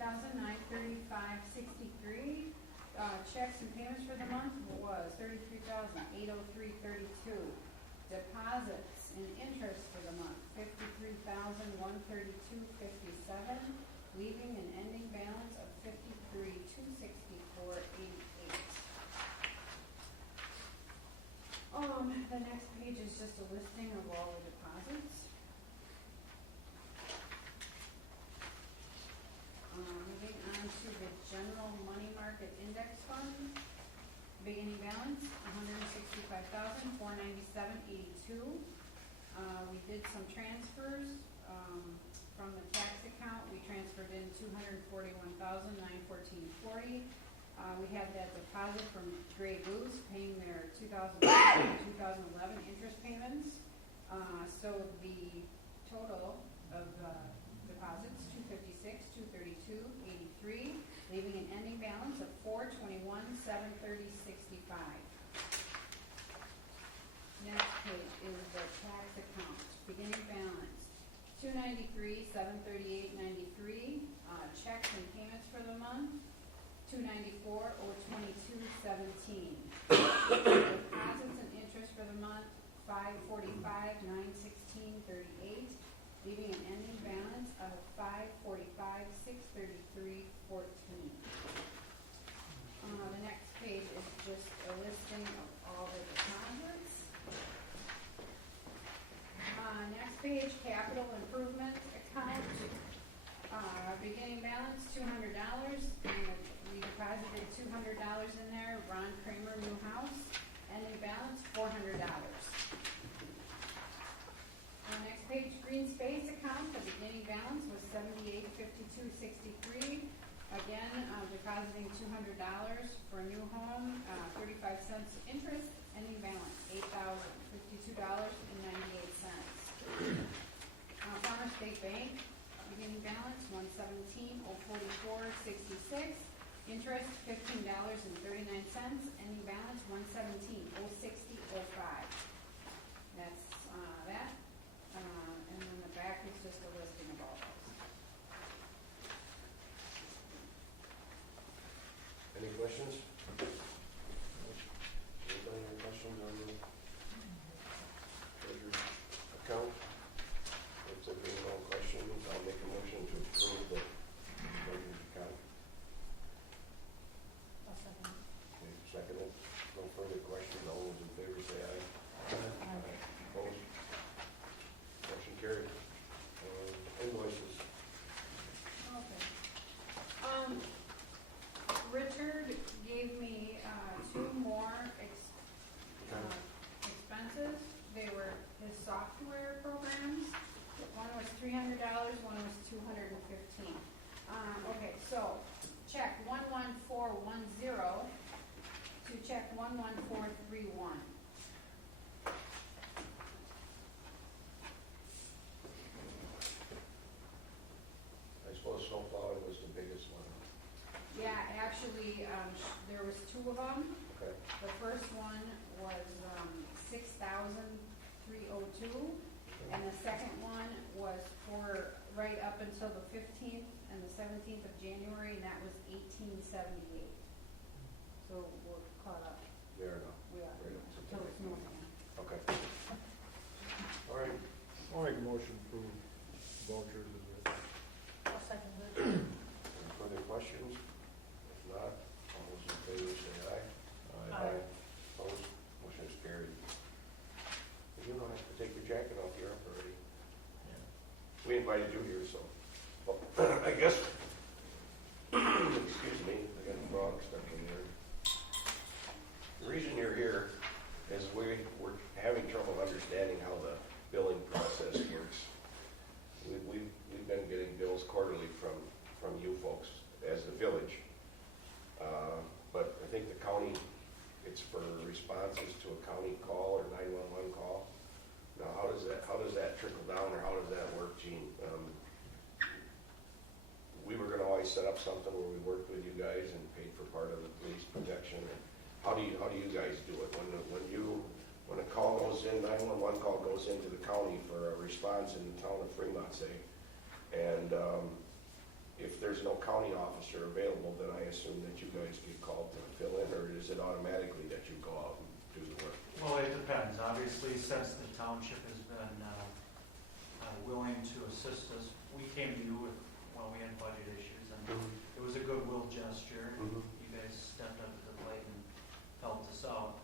$33,935.63. Checks and payments for the month was $33,803.32. Deposits and interest for the month, $53,132.57, leaving an ending balance of $53,264.88. The next page is just a listing of all the deposits. Moving on to the general money market index fund. Beginning balance, $165,497.82. We did some transfers from the tax account. We transferred in $241,914.40. We had that deposit from Gray Goose paying their 2010 and 2011 interest payments. So the total of deposits, $256,232.83, leaving an ending balance of $421,730.65. Next page is the tax account. Beginning balance, $293,738.93. Checks and payments for the month, $294,022.17. Deposits and interest for the month, $545,916.38, leaving an ending balance of $545,633.14. The next page is just a listing of all the deposits. Next page, capital improvement account. Beginning balance, $200. We deposited $200 in there. Ron Kramer, new house. Ending balance, $400. Next page, green space account. The beginning balance was $78.52.63. Again, depositing $200 for a new home, 35 cents interest. Ending balance, $8,052.98. Farmer State Bank, beginning balance, $117,044.66. Interest, $15.39. Ending balance, $117,060.05. That's that. And then the back is just a listing of all those. Any questions? Anybody have questions on the treasury account? If there being no questions, I'll make a motion to approve the treasury account. I'll second. Okay, seconded. No further questions. All those in favor say aye. Aye. Opposed? Motion carried. Invoices. Okay. Richard gave me two more expenses. They were his software programs. One was $300, one was $215. Okay, so check 11410 to check 11431. I suppose snow plowing was the biggest one. Yeah, actually, there was two of them. Okay. The first one was $6,302, and the second one was for right up until the 15th and the 17th of January, and that was $1,878. So we're caught up. There now. We are. Right up to Until it's normal. Okay. All right. I'll make a motion to approve vouchers as written. I'll second it. Any further questions? If not, all those in favor say aye. Aye. Opposed? Motion is carried. You don't have to take your jacket off, you're up already. Yeah. We invited you here, so, well, I guess, excuse me, I got a frog stuck in there. The reason you're here is we're having trouble understanding how the billing process works. We've been getting bills quarterly from you folks as the village. But I think the county, it's for responses to a county call or 911 call. Now, how does that trickle down, or how does that work, Gene? We were going to always set up something where we worked with you guys and paid for part of the police protection. And how do you guys do it when a call goes in, 911 call goes into the county for a response in the town of Fremont, say, and if there's no county officer available, then I assume that you guys get called to fill in, or is it automatically that you go out and do the work? Well, it depends. Obviously, since the township has been willing to assist us, we came to you with, when we had budget issues, and it was a goodwill gesture. You guys stepped up to the plate and helped us out.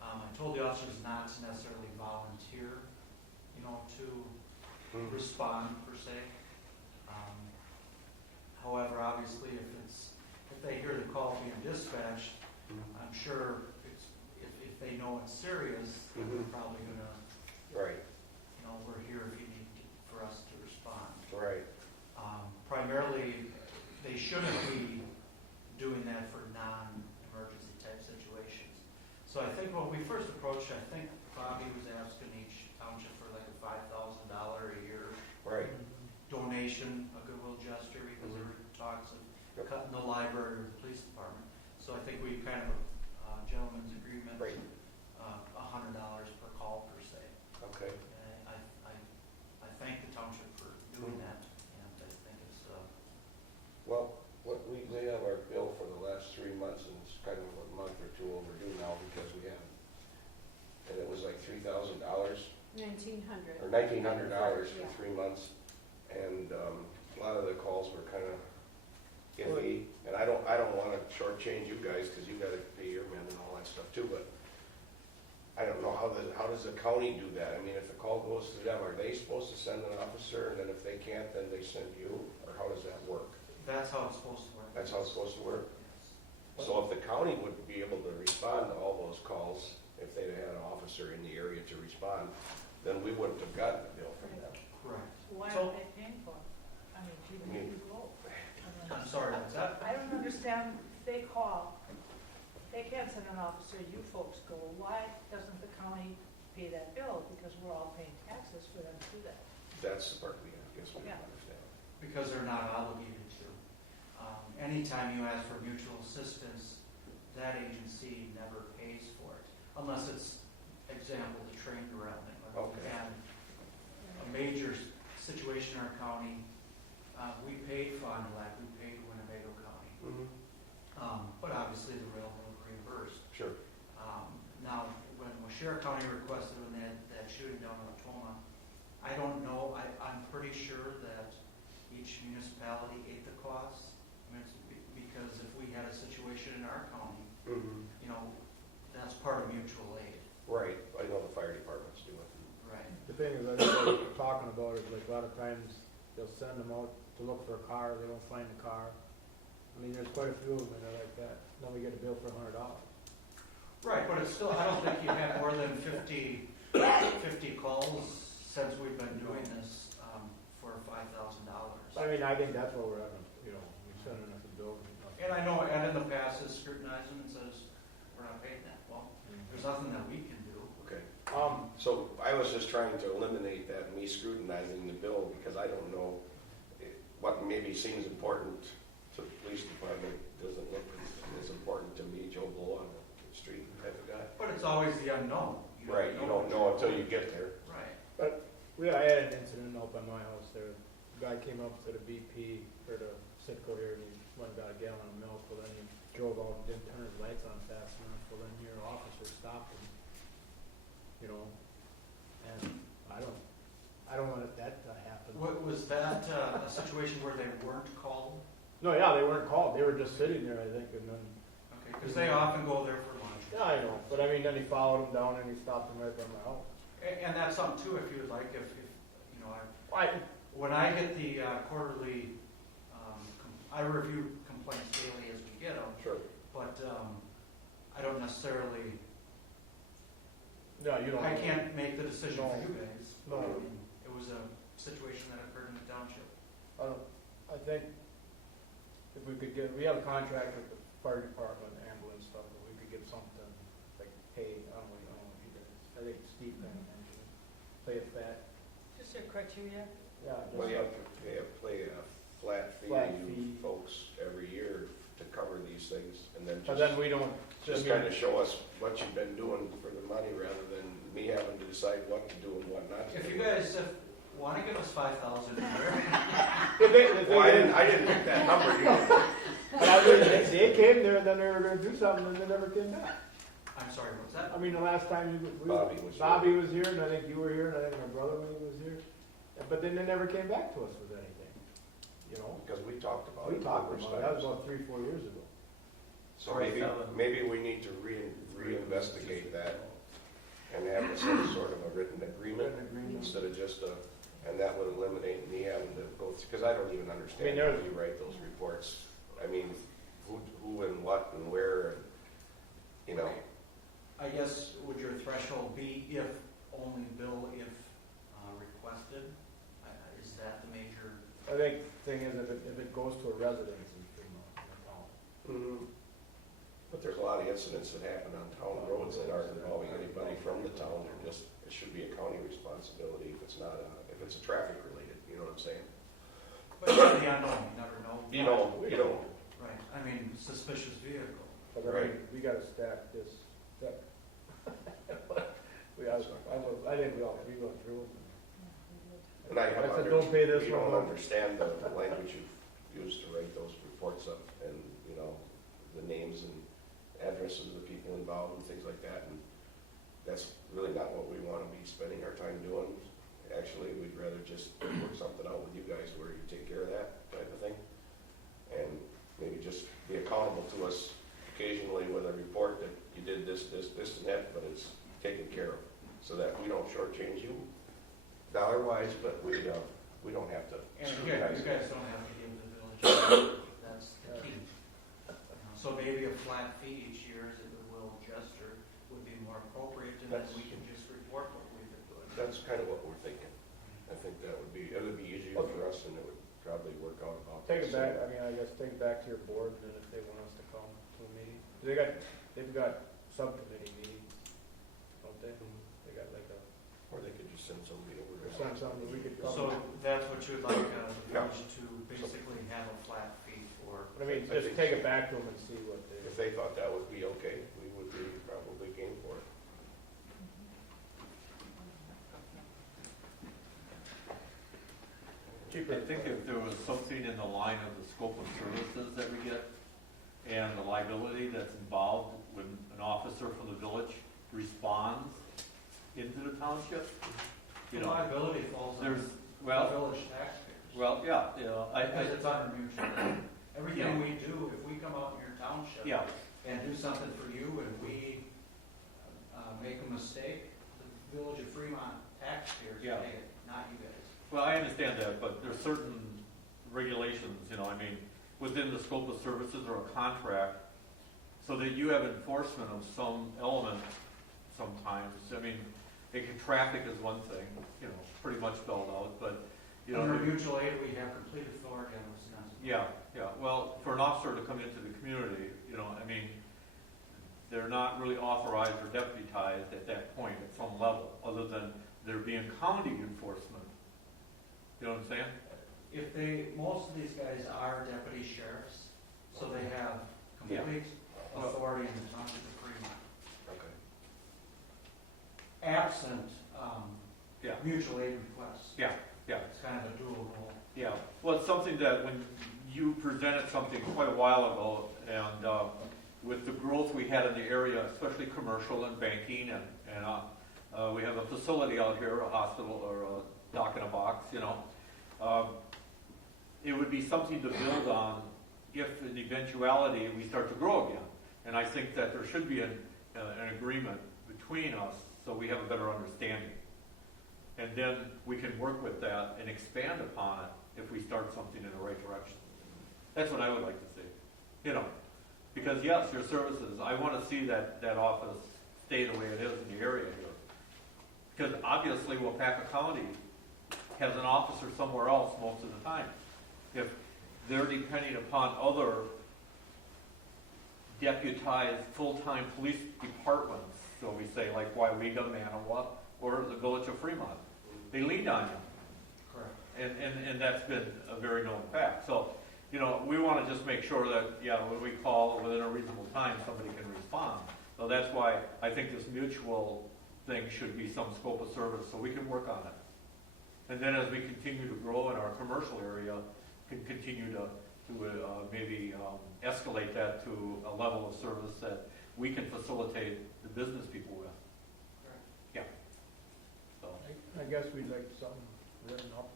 I told the officers not to necessarily volunteer, to respond per se. However, obviously, if they hear the call being dispatched, I'm sure if they know it's serious, then they're probably gonna, Right, we're here if you need for us to respond. right. Primarily, they shouldn't be doing that for non-emergency type situations. So I think when we first approached, I think Bobby was asking each township for like a $5,000 a year Right. donation, a goodwill gesture, because there were talks of cutting the library or the police department. So I think we kind of, gentleman's agreement, Right. $100 per call per se. Okay. And I thank the township for doing that, and I think it's, Well, we have our bill for the last 3 months, and it's kind of a month or two overdue now because we haven't. And it was like $3,000 $1,900. or $1,900 for Yeah. 3 months. And a lot of the calls were kind of iffy. And I don't want to shortchange you guys because you got to pay your men and all that stuff too. But I don't know how does the county do that? I mean, if the call goes to them, are they supposed to send an officer? And then if they can't, then they send you? Or how does that work? that's how it's supposed to work. That's how it's supposed to work? Yes. So if the county would be able to respond to all those calls, if they had an officer in the area to respond, then we wouldn't have gotten the bill from them. Correct. Why So- are they paying for it? I mean, even if you go. I'm sorry, what's that? I don't understand, if they call, they can't send an officer, you folks go, why doesn't the county pay that bill? Because we're all paying taxes for them to do that. That's the part we guess we Yeah. don't understand. Because they're not obligated to. Anytime you ask for mutual assistance, that agency never pays for it, unless it's, example, the train derailment. When we Okay. had a major situation in our county, we paid Fond du Lac, we paid Winnebago County. But obviously the railroad reimbursed. Sure. Now, when Washera County requested when they had that shooting down in Otoma, I don't know, I'm pretty sure that each municipality ate the costs. I mean, because if we had a situation in our county, that's part of mutual aid. Right, I know the fire departments do it. Right. The thing is, I know what you're talking about is like a lot of times they'll send them out to look for a car, they don't find the car. I mean, there's quite a few of them that are like that. Then we get a bill for $100. Right, but it's still, I don't think you have more than 50 calls since we've been doing this for $5,000. I mean, I think that's what we're having, we're sending us a bill. And I know Ed in the past has scrutinized them and says, we're not paying that. Well, there's nothing that we can do. Okay. So I was just trying to eliminate that, me scrutinizing the bill, because I don't know what maybe seems important to the police department doesn't look as important to me, Joe Blow on the street type of guy. But it's always the unknown. Right, you don't know until you get there. Right. I had an incident up by my house there. A guy came up to the BP or the Citgo here and he went and got a gallon of milk. Well, then he drove out and didn't turn his lights on fast enough. Well, then your officer stopped him. And I don't want that to happen. Was that a situation where they weren't called? No, yeah, they weren't called. They were just sitting there, I think, and then. Okay, because they often go there for lunch. Yeah, I know. But I mean, then he followed him down and he stopped him right by my house. And that's something too, if you would like, when I get the quarterly, I review complaints daily as we get them, Sure. but I don't necessarily, No, you don't. I can't make the decision for you guys. No. I mean, it was a situation that occurred in the township. I think if we could we have a contract with the fire department, ambulance stuff, but we could get something like pay, I don't know if you guys, I think Steve kind of mentioned it, play it fat. Just their criteria. Yeah. just- Well, you have to play a flat fee Flat to you fee. folks every year to cover these things, and then But just, then we don't. just kind of show us what you've been doing for the money rather than me having to decide what to do and what not to do. If you guys want to give us 5,000 a year? Well, I didn't pick that number, you know. They came there, and then they were gonna do something, and they never came back. I'm sorry, what's that? I mean, the last time Bobby was here. Bobby was here, and I think you were here, and I think my brother maybe was here. But then they never came back to us with anything, you know? Because we talked about We it. talked numerous about it, that was times. about 3-4 years ago. So maybe we need to reinvestigate that and have some sort of a written agreement instead of just and that would eliminate me having to go, because I don't even understand how you write those reports. I mean, who and what and where, and, you know. I guess, would your threshold be if only bill if requested? Is that the major? I think the thing is, if it goes to a residence in Fremont, that's all. But there's a lot of incidents that happen on town roads that aren't involving anybody from the town. They're just, it should be a county responsibility if it's not, if it's a traffic related, you know what I'm saying? But it's the unknown, you never know. You know. Right, I mean, suspicious vehicle. But I mean, we gotta stack this, that. I think we all, we went through it. And I have said, don't pay this we don't one. understand the language you use to write those reports up and, you know, the names and addresses of the people involved and things like that. And that's really not what we want to be spending our time doing. Actually, we'd rather just work something out with you guys where you take care of that type of thing. And maybe just be accountable to us occasionally with a report that you did this, and that, but it's taken care of, so that we don't shortchange you dollar-wise, but we don't have to. And again, you guys don't have to give the village, that's the key. So maybe a flat fee each year as a goodwill gesture would be more appropriate, and then we can just report what we've been doing. That's kind of what we're thinking. I think it would be easier for us, and it would probably work out about. Take it back, I mean, I guess take it back to your board, and if they want us to come to a meeting. They've got subcommittee meetings, don't they? They got like a, Or they could just send somebody over there. send something that we could come. So that's what you'd like, the Yeah. village to basically have a flat fee for. But I mean, I just think take so. it back to them and see what they. If they thought that would be okay, we would be probably game for it. I think if there was something in the line of the scope of services that we get and the liability that's involved when an officer from the village responds into the township, you The know, liability falls on there's, the well, village taxpayers. well, yeah, you know, Because it's under mutual aid. Everything Yeah. we do, if we come out in your township yeah, and do something for you and we make a mistake, the village of Fremont taxpayers Yeah. pay it, not you guys. well, I understand that, but there's certain regulations, you know, I mean, within the scope of services or a contract, so that you have enforcement of some element sometimes. I mean, traffic is one thing, you know, pretty much spelled out, but, you know. Under mutual aid, we have complete authority on what's necessary. Yeah, well, for an officer to come into the community, you know, I mean, they're not really authorized or deputized at that point at some level, other than there being county enforcement. You know what I'm saying? Most of these guys are deputy sheriffs, so they have Yeah. complete authority in the Township of Fremont. Okay. Absent Yeah. mutual aid requests. Yeah. It's kind of a dual role. Yeah, well, it's something that when you presented something quite a while ago, and with the growth we had in the area, especially commercial and banking, and we have a facility out here, a hospital or a dock in a box, you know, it would be something to build on if in eventuality we start to grow again. And I think that there should be an agreement between us so we have a better understanding. And then we can work with that and expand upon it if we start something in the right direction. That's what I would like to see, you know. Because yes, your services, I want to see that office stay the way it is in the area here. Because obviously Wapaka County has an officer somewhere else most of the time. If they're depending upon other deputized full-time police departments, so we say like Waiwega, Manawa, or the village of Fremont, they lean on you. Correct. And that's been a very known fact. So, you know, we want to just make sure that, yeah, when we call within a reasonable time, somebody can respond. So that's why I think this mutual thing should be some scope of service, so we can work on it. And then as we continue to grow in our commercial area, can continue to maybe escalate that to a level of service that we can facilitate the business people with. Yeah. So, I guess we'd like something written up.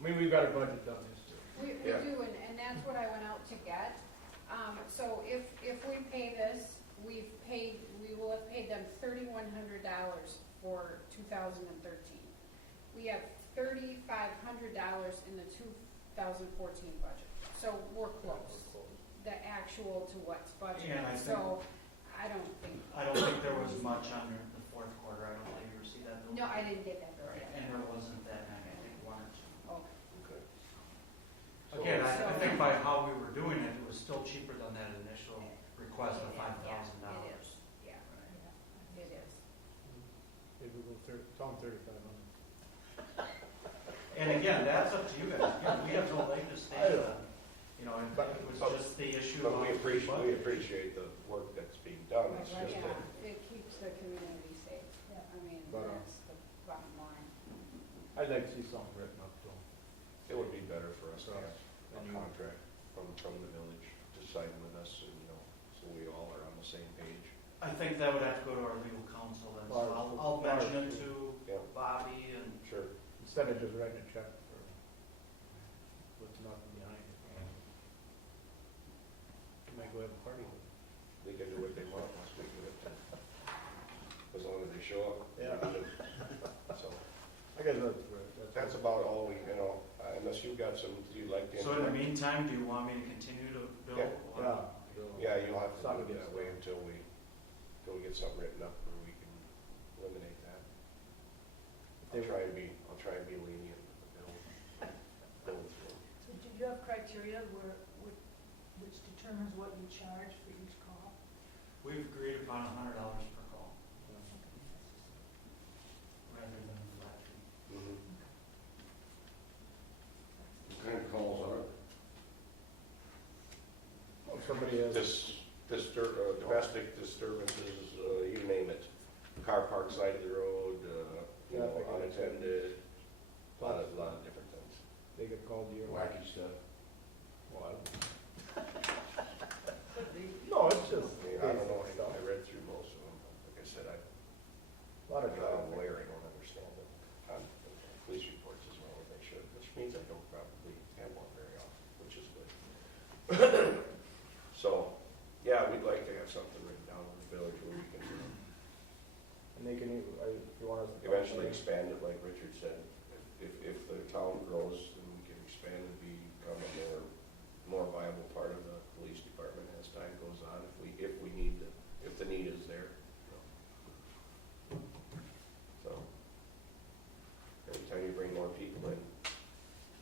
I mean, we've got a budget done this year. We do, and that's what I went out to get. So if we pay this, we will have paid them $3,100 for 2013. We have $3,500 in the 2014 budget, so we're close. The actual to what's budgeted, Yeah, so I don't think. I don't think there was much on the fourth quarter, I don't think you received that. No, I didn't get that bill Right, yet. and there wasn't that many, I think one or two. Okay. Okay. Again, I So- think by how we were doing it, it was still cheaper than that initial request of Yeah, $5,000. it is, yeah, it is. Maybe we'll tell them 3,500. And again, that's up to you guys. Again, we have no leg to stand on. You know, it was just the issue But of. we appreciate the work that's being done, it's just Yeah, that, it keeps the community safe. I mean, But, that's the bottom line. I'd like to see something written up, so. it would be better for us to have a And you- contract from the village to sign with us, and, so we all are on the same page. I think that would have to go to our legal counsel, and so Or- I'll mention it Yeah. to Bobby and. Sure. Instead of just writing a check for, with nothing behind it. You might go have a party with it. They can do what they want once we do it, as long as they show up. Yeah. So, I guess that's about all we, unless you've got some, you'd like to. So in the meantime, do you want me to continue to build? Yeah. Yeah, you'll have to Something do it gets that way done. until we get something written up where we can eliminate that. I'll try and be lenient with the bill. Going through. So do you have criteria which determines what you charge for each call? We've agreed upon $100 per call, rather than the flat fee. What kind of calls are Somebody has. domestic disturbances, you name it. Car park side of the road, Traffic. unattended, a lot of different things. They get called to your. Wacky stuff. Well, I don't know. No, it's just. I don't know, basic stuff. I read through most of them. Like I said, A lot of I'm not a traffic. lawyer, I don't understand them. On police reports as well as I should, which means I don't probably have one very often, which is good. So, yeah, we'd like to have something written down in the village where we can And they can, if you want us to. eventually expand it, like Richard said. If the town grows, then we can expand and become a more viable part of the police department as time goes on, if the need is there. So, every time you bring more people in,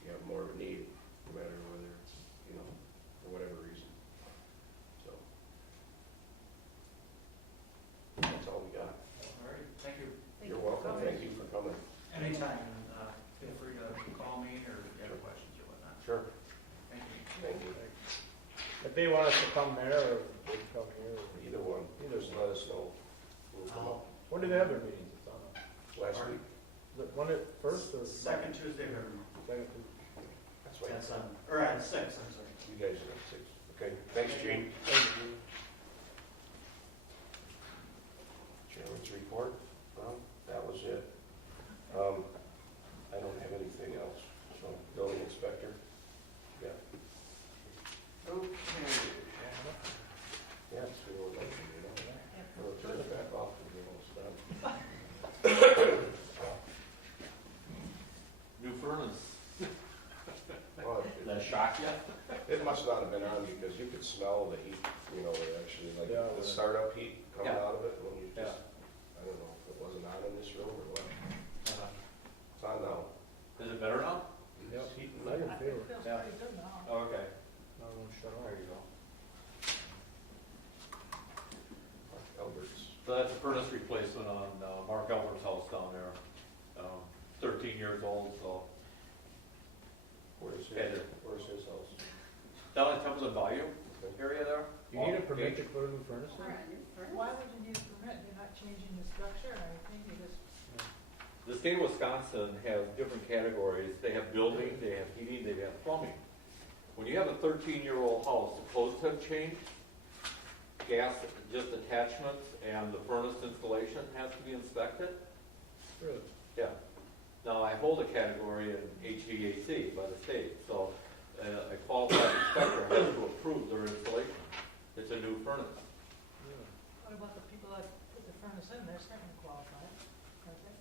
you have more of a need, no matter whether it's, for whatever reason. So, that's all we got. All right, thank you. You're welcome, thank you for coming. Anytime, feel free to call me or if you have questions or whatnot. Sure. Thank you. Thank you. If they want us to come there, or they can come here. Either one, just let us know. We'll come up. When do they have their meetings? It's on a, Last week. is it one at first or? Second Tuesday of every month. Second Tuesday. That's right. That's or at 6, I'm sorry. You guys are at 6. Okay, thanks, Gene. Thank you. Chairman's report, that was it. I don't have anything else, so building inspector, yeah. Okay. Yeah, it's a little late, We'll turn it back off when we're almost done. new furnace. Well, That shock you? it must not have been on because you could smell the heat, actually, like Yeah, the well, startup heat coming Yeah. out of it when you just, Yeah. I don't know if it wasn't on in this room or what. It's on now. Is it better now? Yep. It's heating I up. can feel It it. feels Yeah. pretty good now. Oh, okay. I won't shut off. There you go. Albert's. So that's a furnace replacement on Mark Elbert's house down there. 13 years old, so Where's Better. where's his house? down in Townsend Bayou area there. You need a permit to put a new furnace in? Why would you need a permit? You're not changing the structure or anything, you just, the state of Wisconsin has different categories. They have building, they have heating, they have plumbing. When you have a 13-year-old house, the codes have changed. Gas, just attachments, and the furnace installation has to be inspected. Really? Yeah. Now, I hold a category in HVAC by the state, so a qualified inspector has to approve their installation. It's a new furnace. What about the people that put the furnace in, they're certainly qualified, aren't they?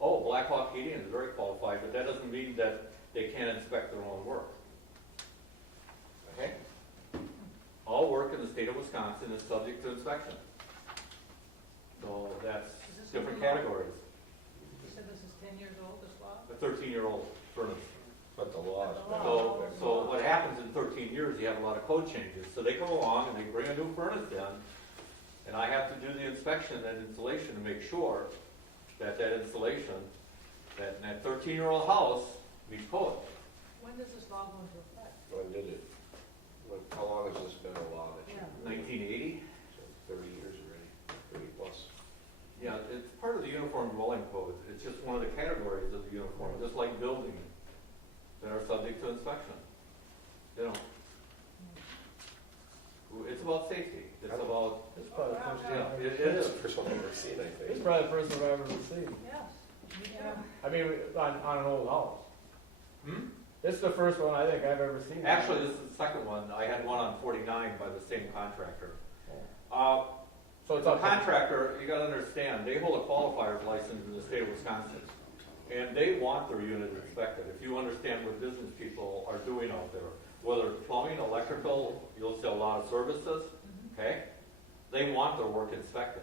Oh, Blackhawk Heating is very qualified, but that doesn't mean that they can't inspect their own work. Okay? All work in the state of Wisconsin is subject to inspection. So that's Is this different something- categories. You said this is 10 years old, this law? A 13-year-old furnace. But the law's But the been. law- So what happens in 13 years, you have a lot of code changes. So they come along and they bring a new furnace in, and I have to do the inspection and installation to make sure that that installation, that 13-year-old house meets code. When does this law go into effect? When did it, how long has this been a law that you? Yeah. 1980? So 30 years already, 30 plus. Yeah, it's part of the Uniform Dwelling Code. It's just one of the categories of the uniform, just like buildings that are subject to inspection. You know, it's about safety. It's about, It's probably the first one yeah, I've it ever is. That's the first one I've ever seen, I seen. think. It's probably the first one I've ever seen. Yes. I mean, on an old house. Hmm? This is the first one I think I've ever seen. Actually, this is the second one. I had one on 49 by the same contractor. So it's The up to- contractor, you gotta understand, they hold a qualifier's license in the state of Wisconsin. And they want their unit inspected. If you understand what business people are doing out there, whether it's plumbing, electrical, you'll see a lot of services, okay? They want their work inspected.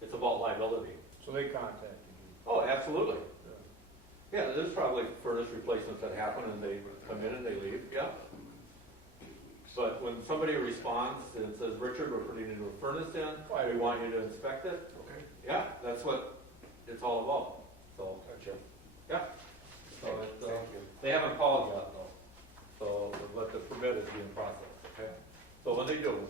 It's about liability. So they contacted you. Oh, absolutely. Yeah, there's probably furnace replacements that happen and they come in and they leave, yeah. But when somebody responds and says, Richard, we're putting a new furnace in, we want you to inspect it, Okay, yeah, that's what it's all about, so, gotcha. yeah. So it's, Thank you. they haven't called yet though, so, but the permit is being processed, okay? So when they do,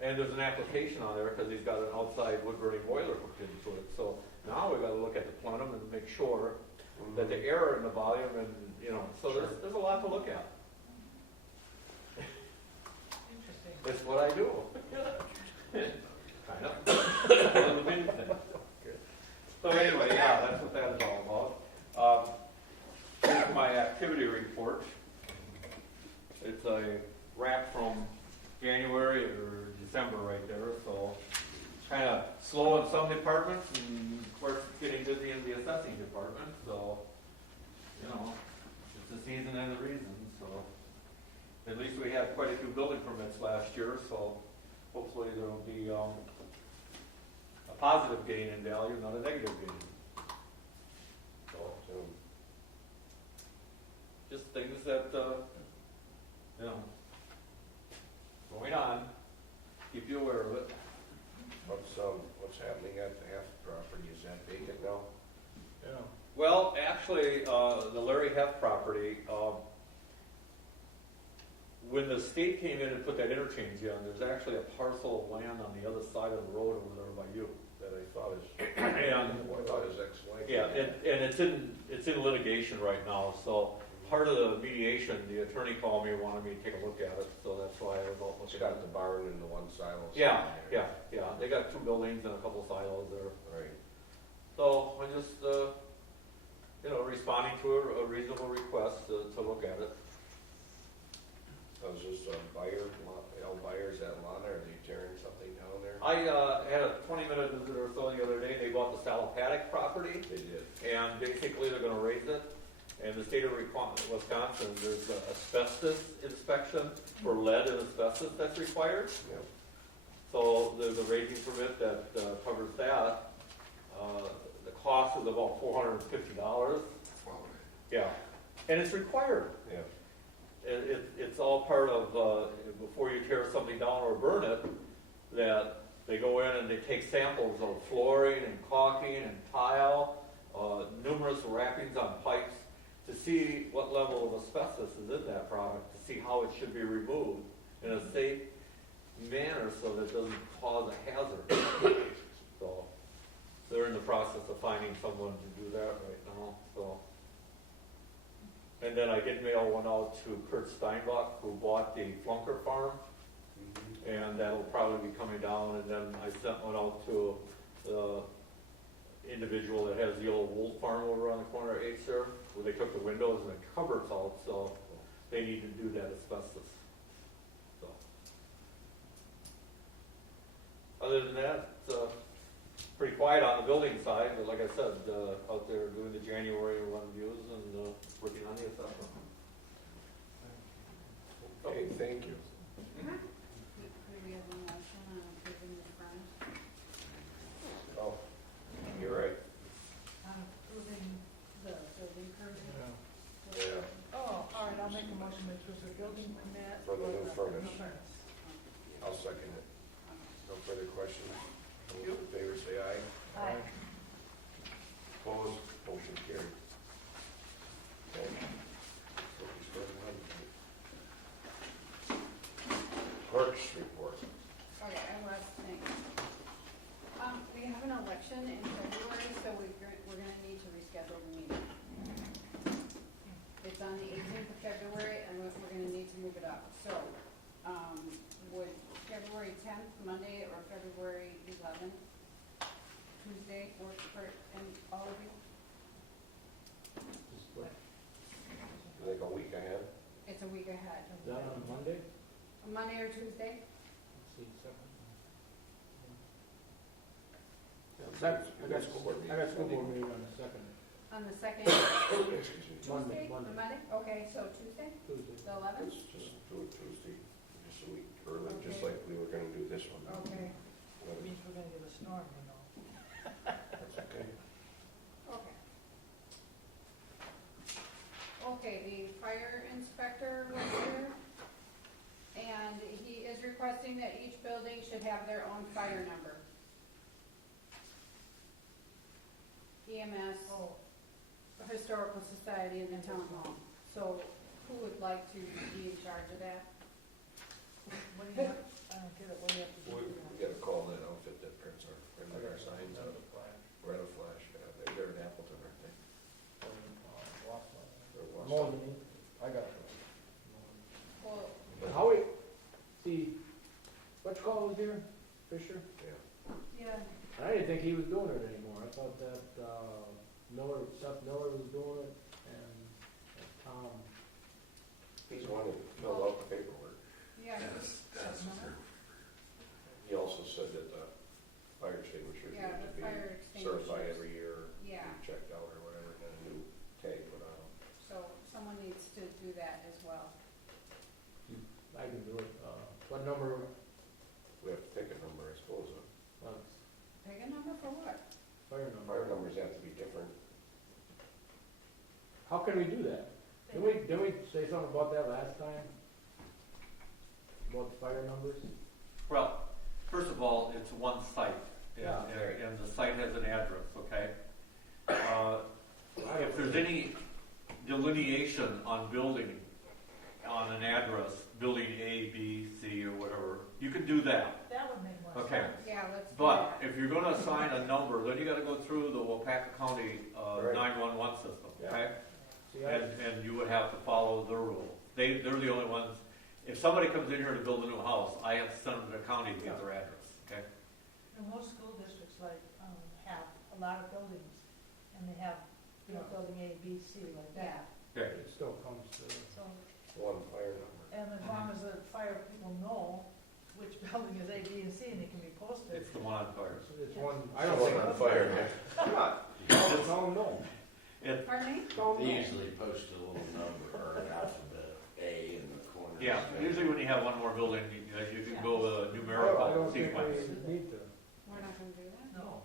and there's an application on there because he's got an outside wood burning boiler hooked into it, so now we've got to look at the plenum and make sure that the error in the volume and, you know, so there's a lot to look at. Interesting. That's what I do. Kind of. So anyway, yeah, that's what that is all about. Here's my activity report. It's a wrap from January or December right there, so kind of slow in some departments and of course getting busy in the assessing department, so, you know, it's the season and the reason, so. At least we had quite a few building permits last year, so hopefully there will be a positive gain in value, not a negative gain. So, just things that, you know, going on, keep you aware of it. What's happening at the half property? Is that vacant now? Yeah. Well, actually, the Larry Heff property, when the state came in and put that interchange in, there's actually a parcel of land on the other side of the road over there by you. That I thought is, And, I thought his ex-wife. yeah, and it's in litigation right now, so part of the mediation, the attorney called me and wanted me to take a look at it, so that's why I was out It's looking at got it. the barn and the one silo. Yeah, sitting there. yeah, they got 2 buildings and a couple silos there. Right. So I just, you know, responding to a reasonable request to look at it. I was just Buyer, Buyers at Lana, are they tearing something down there? I had a 20-minute visit or so the other day. They bought the Salapatic property, They did. and basically they're going to raise it. And the state of Wisconsin, there's an asbestos inspection for lead and asbestos that's required. Yeah. So there's a raising permit that covers that. The cost is about $450. Yeah, and it's required. Yeah. It's all part of, before you tear something down or burn it, that they go in and they take samples of flooring and caulking and tile, numerous wrappings on pipes, to see what level of asbestos is in that product, to see how it should be removed in a safe manner so that it doesn't cause a hazard. So, they're in the process of finding someone to do that right now, so. And then I did mail one out to Kurt Steinbach, who bought the Flunker Farm, and that'll probably be coming down, and then I sent one out to the individual that has the old wool farm over on the corner of 8th there, where they took the windows and the cupboards out, so they need to do that asbestos. So. Other than that, pretty quiet on the building side, but like I said, out there doing the January run views and working on the assessment. Okay, thank you. Do we have one motion on approving the front? Oh, you're right. On approving the building permit. Yeah. Oh, all right, I'll make a motion to approve the building permit. For the new furnace. furnace. I'll second it. No further questions? All those in favor say aye. Aye. Opposed, motion carried. Okay. Clerk's report. Okay, and last thing. We have an election in February, so we're gonna need to reschedule the meeting. It's on the 18th of February, and we're gonna need to move it up. So, would February 10th, Monday, or February 11th, Tuesday, work for all of you? Like a week ahead. It's a week ahead. Is that on Monday? Monday or Tuesday? I got school board meeting on the second. On the second, Excuse me. Tuesday? Monday. Monday? Okay, so Tuesday, Tuesday. the 11th? Let's just do it Tuesday, just a week early, just like we were gonna do this one. Okay, It means we're gonna get a storm, you know. That's okay. okay. Okay, the fire inspector was here, and he is requesting that each building should have their own fire number. EMS, Oh, Historical Society, and the town hall. So who would like to be in charge of that? what do you have, I don't get it, what do you have to do? We gotta call that outfit that prints our signs out. We're at a flash, they're in Appleton, aren't they? Or Wausau. Morning, I got it. Well, Howie, see, what you call was here? Fisher? Yeah. yeah, I didn't think he was doing it anymore. I thought that, Seth Miller was doing it, and Tom. He's the one who filled out the paperwork. yeah. He also said that the fire extinguishers Yeah, need to the be fire certified extinguishers. every year, Yeah, checked out or whatever, and a new tag put on them. so someone needs to do that as well. I can do it. What number? We have to take a number, I suppose. Pick a number for what? Fire number. Fire numbers have to be different. How can we do that? Didn't we say something about that last time? About the fire numbers? Well, first of all, it's one site, Yeah. and the site has an address, okay? If there's any delineation on building, on an address, building A, B, C, or whatever, you can do that, That would make more okay? sense. Yeah, let's do But that. if you're gonna assign a number, then you gotta go through the Wapaka County Right. 911 system, okay? See, And you would have to follow the rule. They're the only ones, if somebody comes in here to build a new house, I have to send them to the county to get their address, okay? And most school districts have a lot of buildings, and they have, building A, B, C, like that. Okay. it still comes to, So, One fire number. and as long as the fire people know which building is A, B, and C, and it can be posted. It's the one on fire. it's one, I don't One think. on fire, man. No. Pardon me? They usually post a little number or an alphabet A in the corner. Yeah, usually when you have one more building, you can go with a I numerical don't think sequence. we need to. We're not gonna do that? No.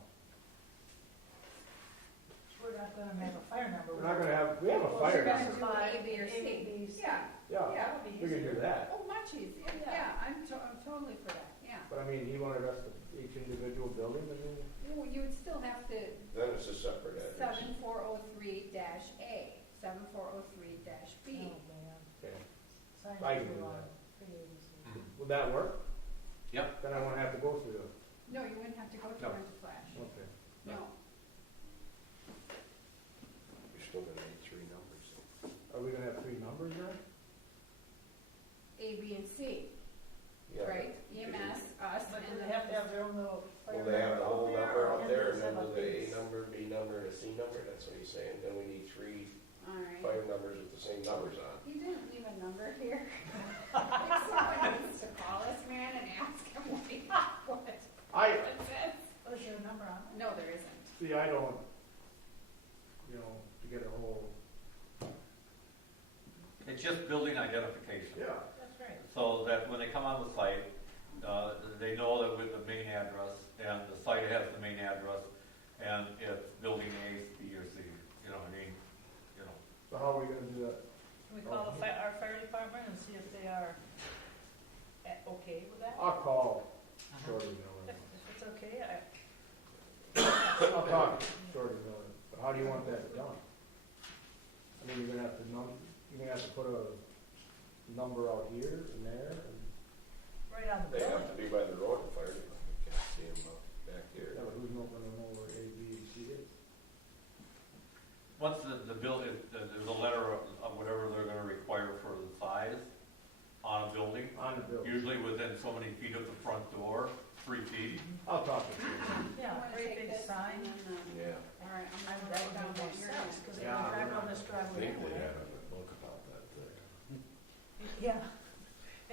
We're not gonna have a fire number. We're not gonna have, we have a Well, fire we're gonna number. do A, B, or C. A, B, C. Yeah, Yeah, yeah. That would be we can do easier. that. Oh, much easier. Yeah, I'm totally for that, yeah. But I mean, he wanted us to, each individual building, I mean, You would still have to, Then it's a separate address. 7403-A, 7403-B. Oh, man. okay. Sign I up can for do one. that. Pretty easy. Would that work? Yep. Then I won't have to go through No, you wouldn't have to go to No. Rent a Flash. the, okay. No, are we gonna have three numbers then? A, B, and C, Yeah. right? EMS, us, But do and they then. have to have their own little fire Will they have the whole number out there, and then will will the A number, B number, and a C number? That's what he's saying. Then we need three All right. fire numbers with the same numbers on. You didn't leave a number here. Like someone needs to call this man and ask him what he, what it says. Oh, is there a number on it? No, there isn't. See, I don't, to get a whole. It's just building identification. Yeah. That's right. So that when they come on the site, they know that with the main address, and the site has the main address, and it's building A, B, or C, you know what I mean? You know, So how are we gonna do that? Can we call our fire department and see if they are okay with that? I'll call Shorty Miller. If it's okay, I'll talk to Shorty Miller, but how do you want that done? I mean, you're gonna have to put a number out here and there, and, right on the They building. have to be by the road, the fire department can't see them back here. yeah, but who's not gonna know where A, B, and C is? once the building, there's a letter of whatever they're gonna require for the size on a building, On the building. usually within so many feet of the front door, 3 feet. I'll talk to Shorty. Yeah, You wanna great take big this sign. and then, Yeah. all right, I'm I gonna that write down would what make you're sense, gonna. because they Yeah, don't drive we're on not- this I driveway think we anyway. had a book about that there. Yeah,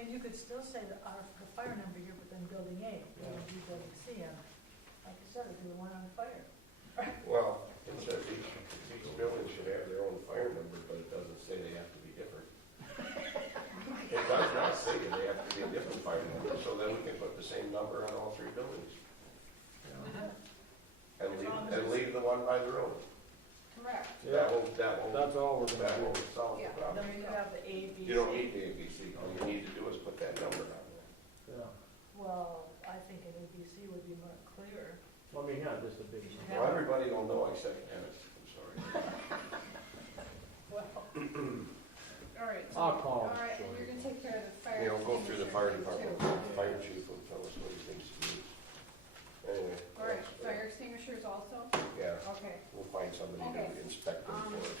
and you could still say that our fire number here, but then building A, building B, building C, and like I said, it'd be the one on fire. Well, it says each building should have their own fire number, but it doesn't say they have to be different. It does not say that they have to be a different fire number, so then we can put the same number on all three buildings. And leave the one by the road. Correct. That won't That's all we're gonna that do. won't solve the Yeah. problem. Then you have the A, B, C. You don't need the ABC, all you need to do is put that number on there. Yeah. Well, I think an ABC would be more clear. Well, I mean, yeah, just a big. Yeah. Well, everybody will know except Dennis, I'm sorry. Well, All right. so- I'll call All right, and Shorty. you're gonna take care of the fire. You know, go through the fire extinguisher department, too. fire chief will tell us what he thinks he needs. Anyway. All right, that's- fire extinguishers also? Yeah, Okay, we'll find somebody Okay. to inspect them for us.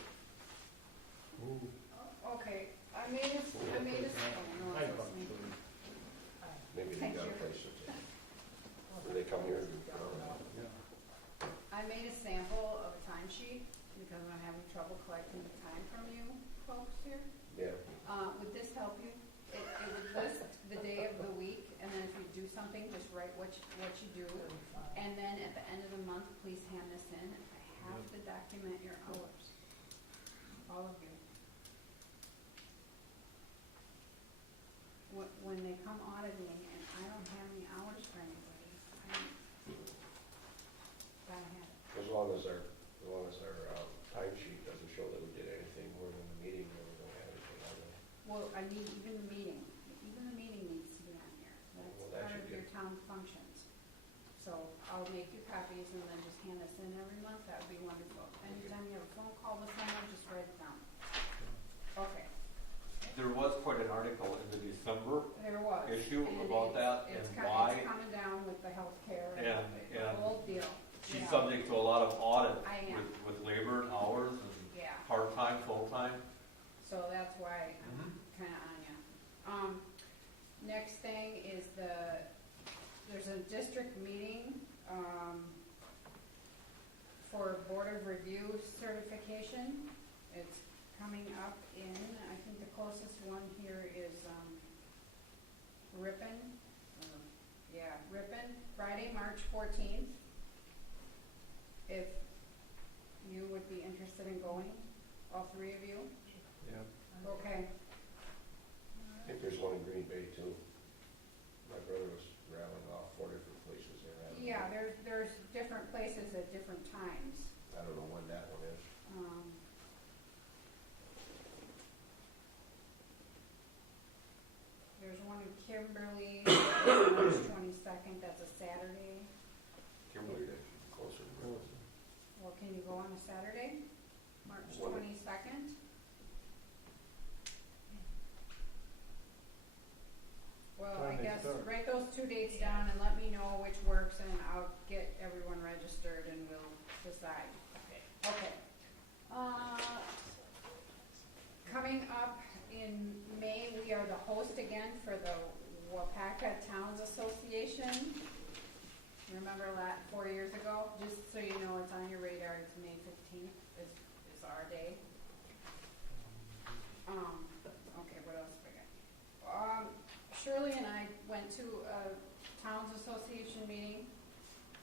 okay, I made a, oh, no, I it's talked to listening. Shorty. Maybe they Thank got a you. place to take. Or they come here. Yeah. I made a sample of a timesheet because I'm having trouble collecting the time from you folks here. Yeah, Would this help you? It would list the day of the week, and then if you do something, just write what you do. And then at the end of the month, please hand this in. I have to document your hours. All of you. When they come auditing and I don't have any hours for anybody, gotta have it. as long as our time sheet doesn't show that we did anything more than the meeting, then we don't have anything on there. Well, I need even the meeting needs to be on here. Well, That's that part should of be- your town functions. So I'll make you copies and then just hand this in every month, that would be wonderful. Anytime you have a phone call with someone, just write it down. Okay, There was quite an article in the December there was. issue And about that it's and co- why. It's coming down with the healthcare and the And whole deal. she's Yeah. subject to a lot of audit I am. with labor and hours and Yeah, part-time, full-time. so that's why I'm Mm-hmm. kinda on ya. Next thing is there's a district meeting, for Board of Review certification. It's coming up in, I think the closest one here is, Ripon. Ripon, Friday, March 14th. If you would be interested in going, all three of you? Yeah. Okay. I think there's one in Green Bay too. My brother was rattling off 4 different places there. I don't Yeah, know. there's different places at different times. I don't know when that one is. There's one in Kimberly, March 22nd, that's a Saturday. Kimberly, that should be closer. Well, can you go on a Saturday, March What? 22nd? Well, I Time they guess, start. write those 2 dates down and let me know which works, and I'll get everyone registered and we'll decide. Okay. Coming Coming up in May, we are the host again for the Wapaka Towns Association. Remember that 4 years ago? Just so you know, it's on your radar, it's May 15th is our day. Okay, what else have I got? Shirley and I went to a Towns Association meeting,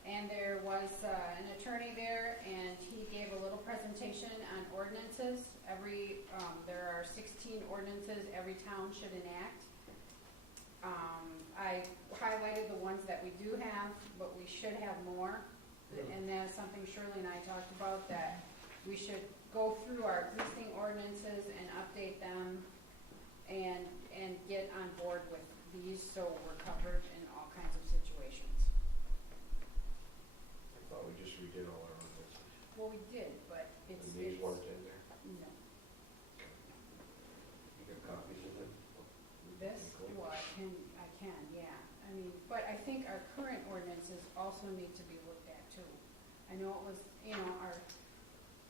and there was an attorney there, and he gave a little presentation on ordinances. There are 16 ordinances every town should enact. I highlighted the ones that we do have, but we should have more. And that's something Shirley and I talked about, that we should go through our existing ordinances and update them and get on board with these so we're covered in all kinds of situations. I thought we just redid all our ordinances. Well, we did, but And these weren't in there? No. You got copies of them? This, well, I can, yeah. I mean, but I think our current ordinances also need to be looked at too. I know it was,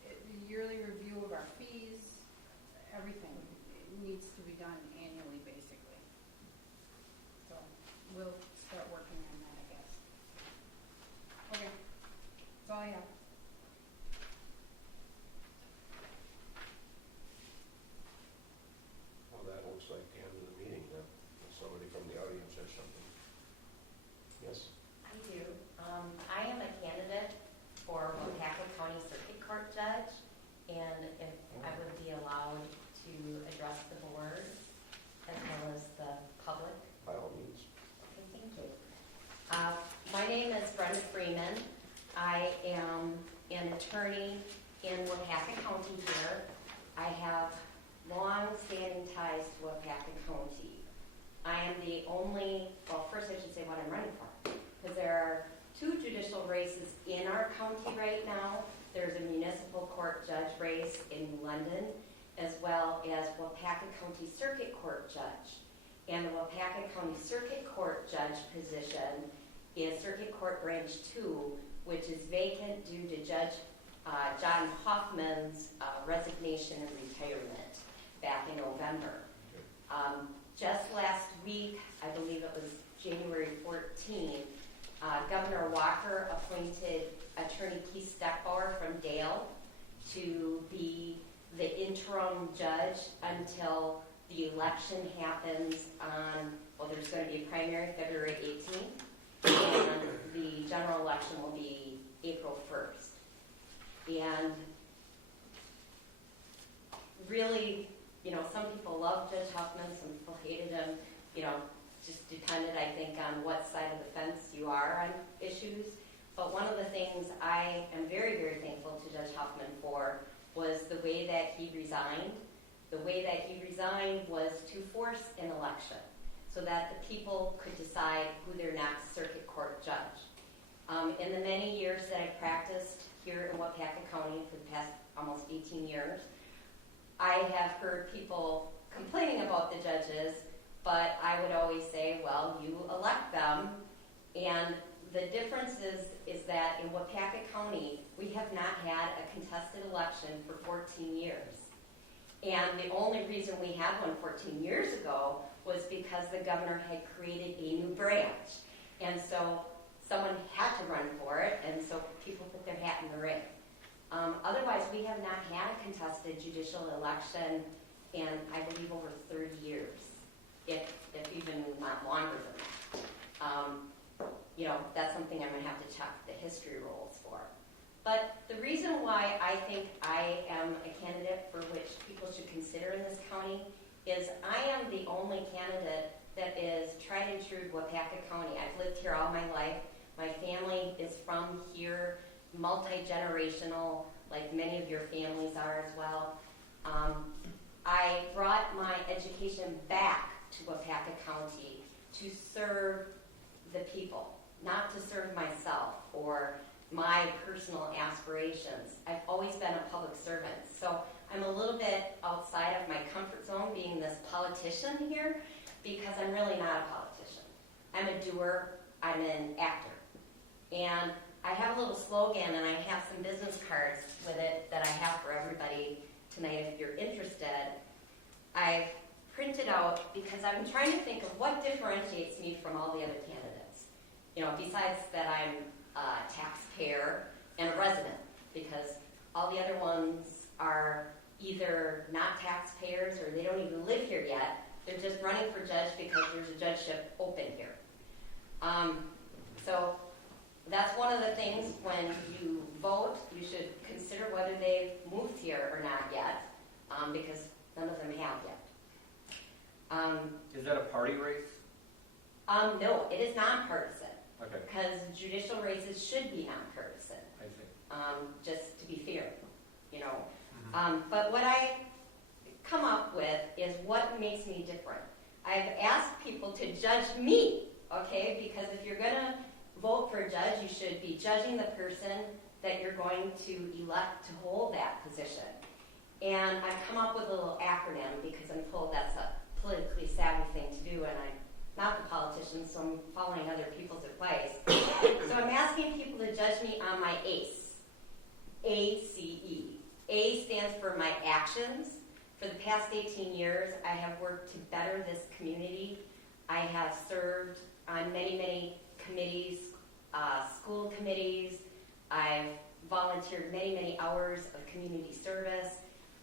the yearly review of our fees, everything needs to be done annually, basically. So we'll start working on that, I guess. Okay, that's all I have. Well, that looks like the end of the meeting then. If somebody from the audience has something. Yes? I do. I am a candidate for Wapaka County Circuit Court Judge, and if I would be allowed to address the board as well as the public. By all means. Okay, thank you. My name is Brenda Freeman. I am an attorney in Wapaka County here. I have long-standing ties to Wapaka County. I am the only, well, first I should say what I'm running for, because there are 2 judicial races in our county right now. There's a municipal court judge race in London, as well as Wapaka County Circuit Court Judge. And the Wapaka County Circuit Court Judge position is Circuit Court Branch 2, which is vacant due to Judge John Hoffman's resignation and retirement back in November. Just last week, I believe it was January 14th, Governor Walker appointed Attorney Keith Steckbauer from Dale to be the interim judge until the election happens on, well, there's going to be a primary February 18th, and the general election will be April 1st. And really, some people loved Judge Huffman, some people hated him, just depended, I think, on what side of the fence you are on issues. But one of the things I am very, very thankful to Judge Huffman for was the way that he resigned. The way that he resigned was to force an election so that the people could decide who their next circuit court judge. In the many years that I've practiced here in Wapaka County for the past almost 18 years, I have heard people complaining about the judges, but I would always say, well, you elect them. And the difference is that in Wapaka County, we have not had a contested election for 14 years. And the only reason we had one 14 years ago was because the governor had created a new branch. And so someone had to run for it, and so people put their hat in the ring. Otherwise, we have not had a contested judicial election in, I believe, over 30 years, if even not longer than that. That's something I'm going to have to check the history rolls for. But the reason why I think I am a candidate for which people should consider in this county is I am the only candidate that is tried and true Wapaka County. I've lived here all my life. My family is from here, multi-generational, like many of your families are as well. I brought my education back to Wapaka County to serve the people, not to serve myself or my personal aspirations. I've always been a public servant, so I'm a little bit outside of my comfort zone being this politician here because I'm really not a politician. I'm a doer, I'm an actor. And I have a little slogan and I have some business cards with it that I have for everybody tonight if you're interested. out because I'm trying to think of what differentiates me from all the other candidates. You know, besides that I'm a taxpayer and a resident, because all the other ones are either not taxpayers or they don't even live here yet. They're just running for judge because there's a judgeship open here. So that's one of the things when you vote, you should consider whether they've moved here or not yet, because none of them have yet. Is that a party race? No, it is nonpartisan, Okay, because judicial races should be nonpartisan, I see. just to be fair, you know. But what I come up with is what makes me different. I've asked people to judge me, okay? Because if you're gonna vote for a judge, you should be judging the person that you're going to elect to hold that position. And I've come up with a little acronym because I'm told that's a politically savvy thing to do, and I'm not the politician, so I'm following other people's advice. So I'm asking people to judge me on my ACE, A-C-E. A stands for my actions. For the past 18 years, I have worked to better this community. I have served on many, many committees, school committees. I've volunteered many, many hours of community service.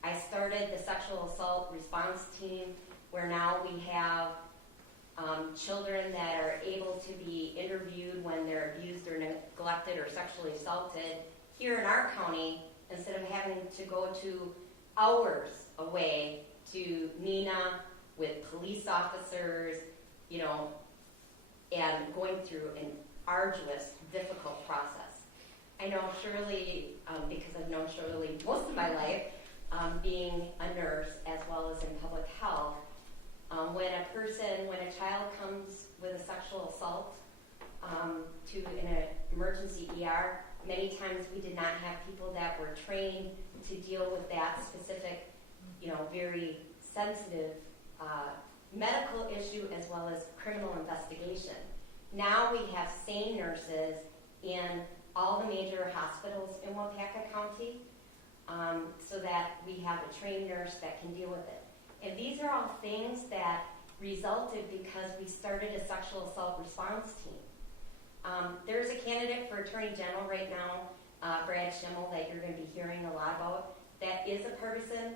I started the sexual assault response team, where now we have children that are able to be interviewed when they're abused or neglected or sexually assaulted here in our county, instead of having to go to hours away to Neenah with police officers, you know, and going through an arduous, difficult process. I know Shirley, because I've known Shirley most of my life, being a nurse as well as in public health, when a child comes with a sexual assault to an emergency ER, many times we did not have people that were trained to deal with that specific, you know, very sensitive medical issue as well as criminal investigation. Now we have sane nurses in all the major hospitals in Waupaca County, so that we have a trained nurse that can deal with it. And these are all things that resulted because we started a sexual assault response team. There's a candidate for Attorney General right now, Brad Schimmel, that you're going to be hearing a lot about. That is a partisan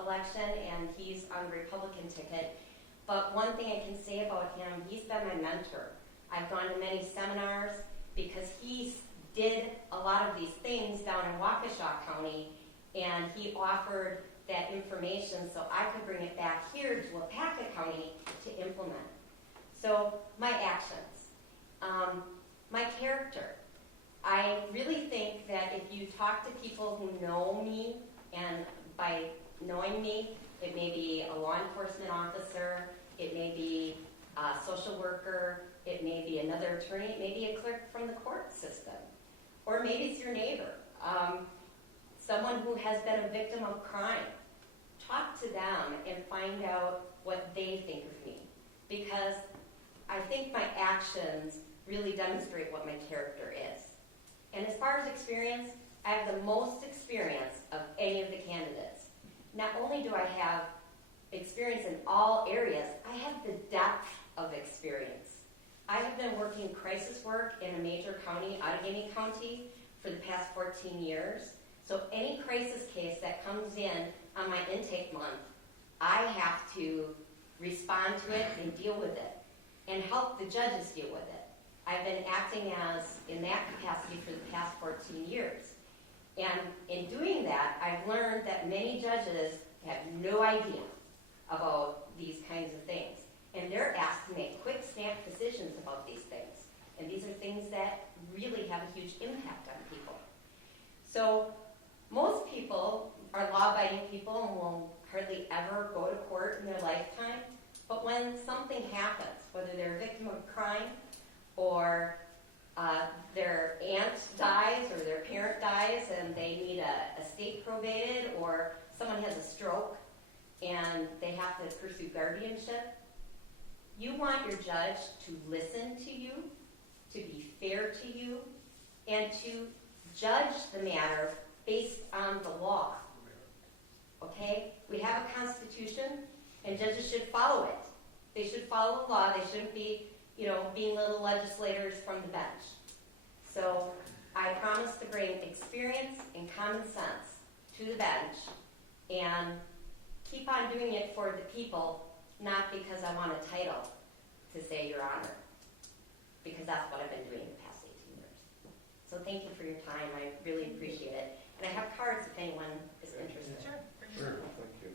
election, and he's on the Republican ticket. But one thing I can say about him, he's been my mentor. I've gone to many seminars because he did a lot of these things down in Waukesha County, and he offered that information so I could bring it back here to Waupaca County to implement. So my actions, my character. I really think that if you talk to people who know me, and by knowing me, it may be a law enforcement officer, it may be a social worker, it may be another attorney, it may be a clerk from the court system, or maybe it's your neighbor, someone who has been a victim of crime. Talk to them and find out what they think of me, because I think my actions really demonstrate what my character is. And as far as experience, I have the most experience of any of the candidates. Not only do I have experience in all areas, I have the depth of experience. I have been working crisis work in a major county, Outagamie County, for the past 14 years. So any crisis case that comes in on my intake month, I have to respond to it and deal with it, and help the judges deal with it. I've been acting in that capacity for the past 14 years. And in doing that, I've learned that many judges have no idea about these kinds of things. And they're asked to make quick, snap decisions about these things. And these are things that really have a huge impact on people. So most people are law-abiding people and will hardly ever go to court in their lifetime. But when something happens, whether they're a victim of crime, or their aunt dies, or their parent dies and they need a state probated, or someone has a stroke and they have to pursue guardianship, you want your judge to listen to you, to be fair to you, and to judge the matter based on the law. Okay? We have a constitution, And judges should follow it. They should follow the law. They shouldn't be, being little legislators from the bench. So I promise to bring experience and common sense to the bench and keep on doing it for the people, not because I want a title to say Your Honor, because that's what I've been doing the past 18 years. So thank you for your time. I really appreciate it. And I have cards if anyone is interested. Sure, thank you.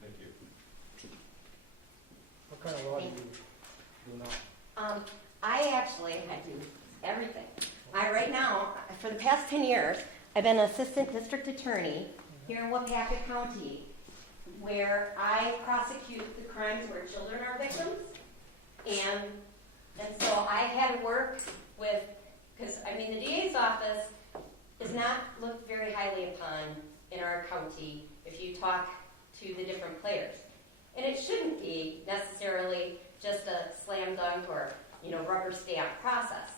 Thank you. What kind of law do you do now? I do everything. Right now, for the past 10 years, I've been an assistant district attorney here in Wapaka County, where I prosecute the crimes where children are victims. And so I had to work with, because the DA's office is not looked very highly upon in our county if you talk to the different players. And it shouldn't be necessarily just a slam dunk or, rubber stamp process.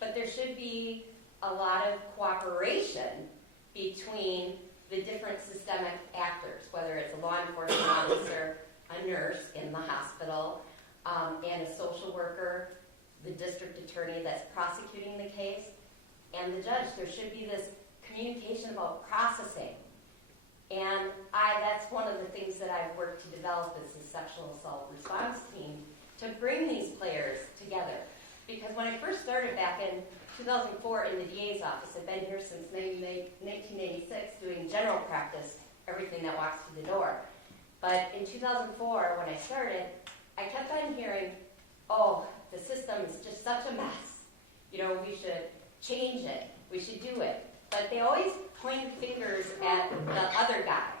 But there should be a lot of cooperation between the different systemic actors, whether it's a law enforcement officer, a nurse in the hospital, and a social worker, the district attorney that's prosecuting the case, and the judge. There should be this communication about processing. And that's one of the things that I've worked to develop is the sexual assault response team to bring these players together. Because when I first started back in 2004 in the DA's office, I've been here since 1986 doing general practice, everything that walks through the door. But in 2004, when I started, I kept on hearing, oh, the system is just such a mess. We should change it. We should do it. But they always pointed fingers at the other guy.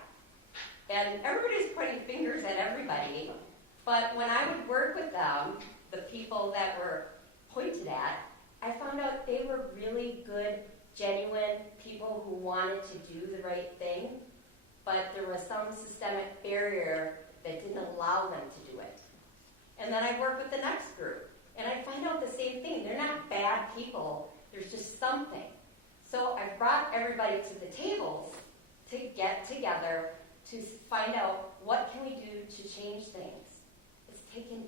And everybody's pointing fingers at everybody. But when I would work with them, the people that were pointed at, I found out they were really good, genuine people who wanted to do the right thing, but there was some systemic barrier that didn't allow them to do it. And then I work with the next group, and I find out the same thing. They're not bad people. There's just something. So I brought everybody to the tables to get together to find out what can we do to change things. It's taken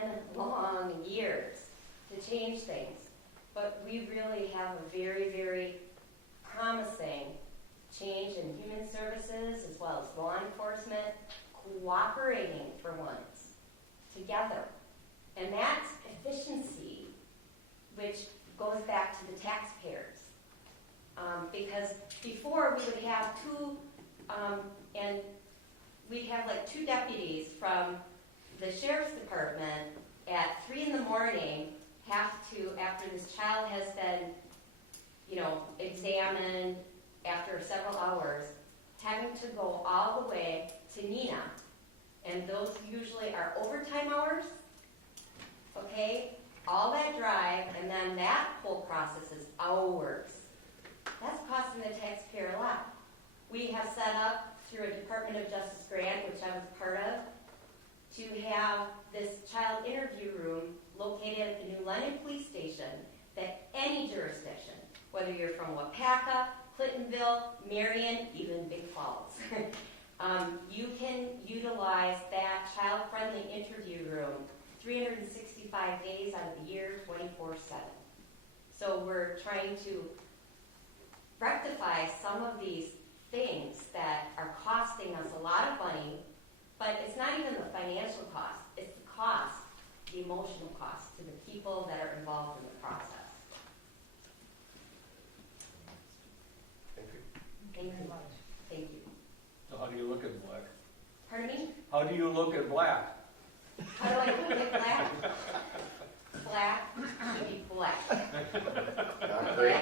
10 long years to change things. But we really have a very, very promising change in human services as well as law enforcement cooperating for once together. And that's efficiency, which goes back to the taxpayers. Because before we would have we'd have like two deputies from the sheriff's department at 3 in the morning have to, after this child has been, examined after several hours, having to go all the way to Neenah. And those usually are overtime hours, okay? All that drive, and then that whole process is hours. That's costing the taxpayer a lot. We have set up through a Department of Justice grant, which I was part of, to have this child interview room located at the New London Police Station that any jurisdiction, whether you're from Wapaka, Clintonville, Marion, even Big Falls, you can utilize that child-friendly interview room 365 days out of the year, 24/7. So we're trying to rectify some of these things that are costing us a lot of money, but it's not even the financial cost, it's the cost, the emotional cost to the people that are involved in the process. Thank you. Thank you. Thank you. So how do you look at black? Pardon me? How do you look at black? How do I look at black? Black should be black. Not great.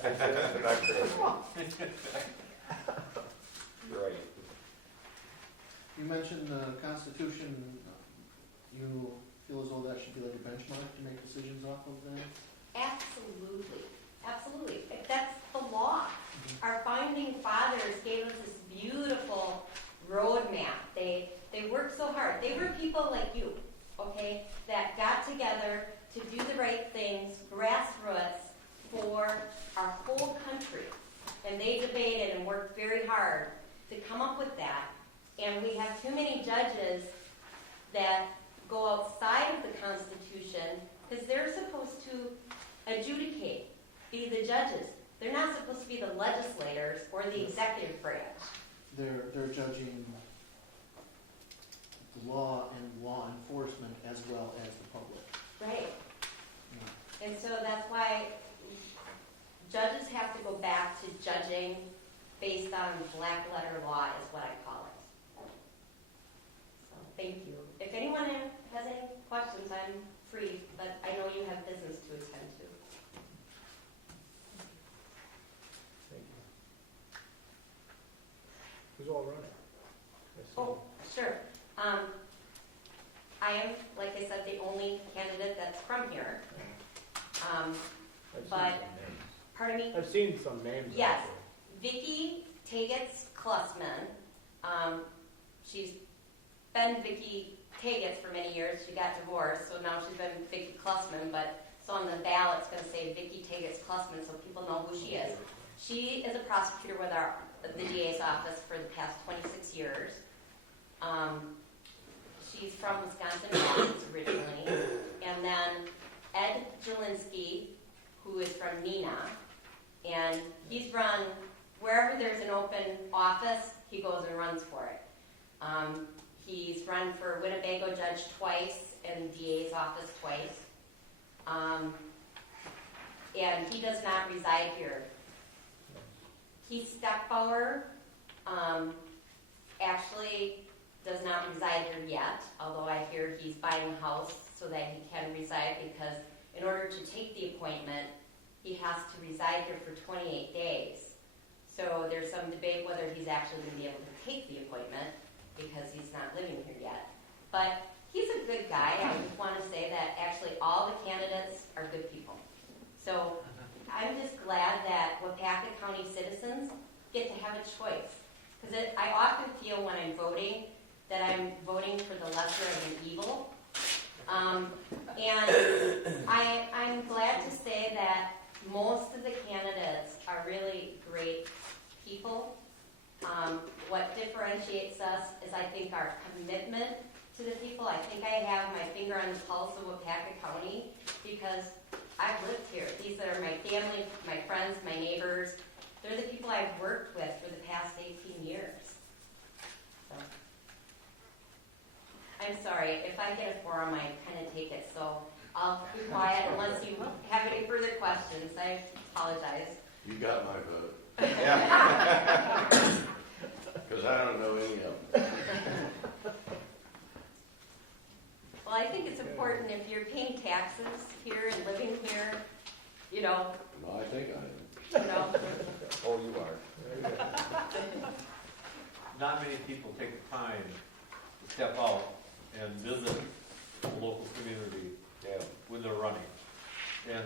Correct? Not great. Right. You mentioned the Constitution, you feel as though that should be like a benchmark to make decisions off of then? Absolutely. Absolutely. That's the law. Our founding fathers gave us this beautiful roadmap. They worked so hard. They were people like you, okay, that got together to do the right things, grassroots, for our whole country. and they debated and worked very hard to come up with that. And we have too many judges that go outside of the Constitution because they're supposed to adjudicate, be the judges. They're not supposed to be the legislators or the executive branch. They're judging the law and law enforcement as well as the public. Right. Yeah. And so that's why judges have to go back to judging based on black letter law is what I call it. So thank you. If anyone has any questions, I'm free, but I know you have business to attend to. Thank you. Who's all running? Oh, sure. I am, like I said, the only candidate that's from here. I've seen But- some names. Pardon me? I've seen some names. out Yes. there. Vicki Tagetz-Klussman. She's been Vicki Tagetz for many years. She got divorced, so now she's been Vicki Klussman. But so on the ballot, it's going to say Vicki Tagetz-Klussman, so people know who she is. She is a prosecutor with the DA's office for the past 26 years. She's from Wisconsin originally. And then Ed Jelinski, who is from Neenah. And he's run, wherever there's an open office, he goes and runs for it. He's run for Winnebago judge twice and DA's office twice. And he does not reside here. Keith Steckbauer actually does not reside here yet, although I hear he's buying a house so that he can reside, because in order to take the appointment, he has to reside here for 28 days. So there's some debate whether he's actually going to be able to take the appointment because he's not living here yet. But he's a good guy. I just want to say that actually all the candidates are good people. So I'm just glad that Wapaka County citizens get to have a choice. Because I often feel when I'm voting that I'm voting for the lesser of an evil. And I'm glad to say that most of the candidates are really great people. What differentiates us is, I think, our commitment to the people. I think I have my finger on the pulse of Wapaka County because I've lived here. These are my family, my friends, my neighbors. They're the people I've worked with for the past 18 years. So, I'm sorry, if I get a forum, I kind of take it, so I'll be quiet unless you have any further questions. I apologize. You got my vote, Yeah. because I don't know any of them. Well, I think it's important if you're paying taxes here and living here, you know, Well, I think I am. Oh, you are. Not many people take the time to step out and visit the local community Yeah. when they're running. And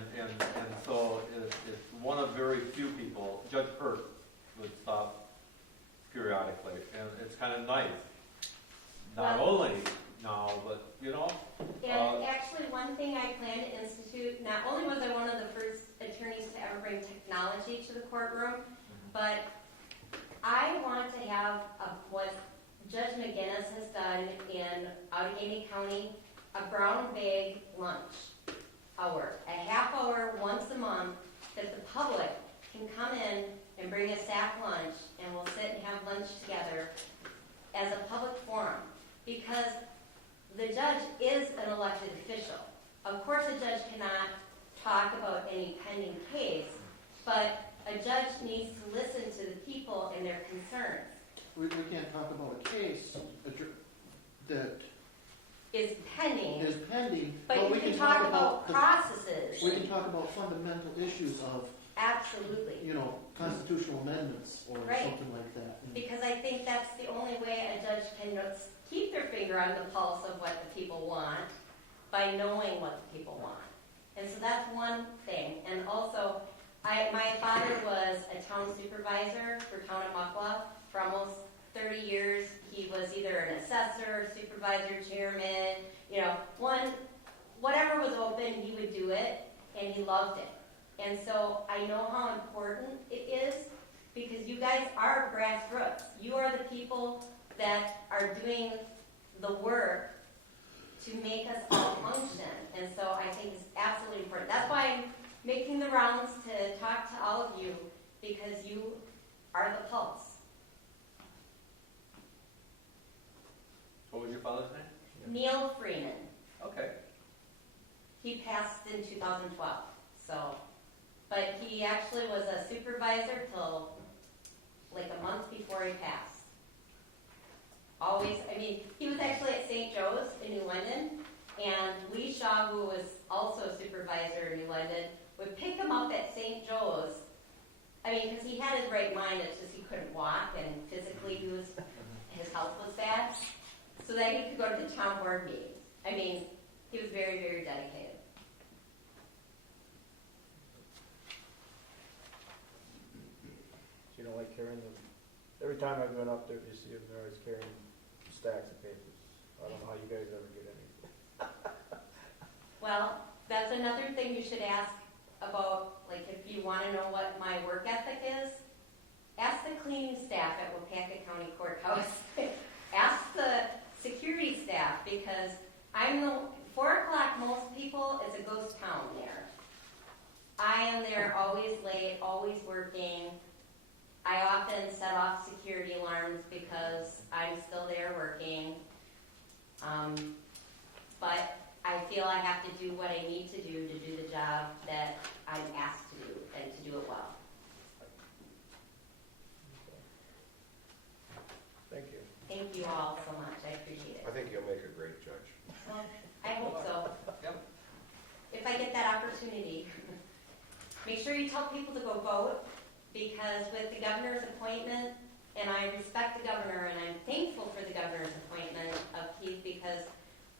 so it's one of very few people. Judge Hurt would stop periodically, and it's kind of nice. Not Well- only now, but, you know, and actually one thing I plan to institute, not only was I one of the first attorneys to ever bring technology to the courtroom, but I want to have what Judge McGinnis has done in Allegheny County, a brown bag lunch hour, a half hour once a month that the public can come in and bring a sack lunch and we'll sit and have lunch together as a public forum. Because the judge is an elected official. Of course, a judge cannot talk about any pending case, but a judge needs to listen to the people and their concerns. We can't talk about a case that Is pending, is pending, but we you can talk about processes. we can talk about fundamental issues of, Absolutely. constitutional amendments or Right. something like that. And Because I think that's the only way a judge can keep their finger on the pulse of what the people want, by knowing what the people want. And so that's one thing. And also, my father was a town supervisor for town of Mucklaw for almost 30 years. He was either an assessor, supervisor, chairman, whatever was open, he would do it, and he loved it. And so I know how important it is, guys are grassroots. You are the people that are doing the work to make us all function. And so I think it's absolutely important. That's why I'm making the rounds to talk to all of you, because you are the pulse. What was your father's name? Neil Freeman. Okay. He passed in 2012, so, but he actually was a supervisor till like a month before he passed. Always, I mean, he was actually at St. Joe's in New London, and Lee Shaw, who was also a supervisor in New London, would pick him up at St. Joe's. I mean, because he had his right mind, it's just he couldn't walk, and physically his health was bad, so that he could go to the town board meetings. I mean, he was very, very dedicated. You know, like carrying every time I've been up there, you see them, they're always carrying stacks of papers. I don't know how you guys ever get anything. Well, that's another thing you should ask about, like if you want to know what my work ethic is, ask the cleaning staff at Wapaka County Courthouse. Ask the security staff, because 4 o'clock, most people, is a ghost town there. I am there always late, always working. I often set off security alarms because I'm still there working. But I feel I have to do what I need to do the job that I'm asked to do, and to do it well. Thank you. Thank you all so much. I appreciate I it. think you'll make a great judge. Well, I hope so. Yep. If I get that opportunity. Make sure you tell people to go vote, because with the governor's appointment, and I respect the governor, and I'm thankful for the governor's appointment of Keith, because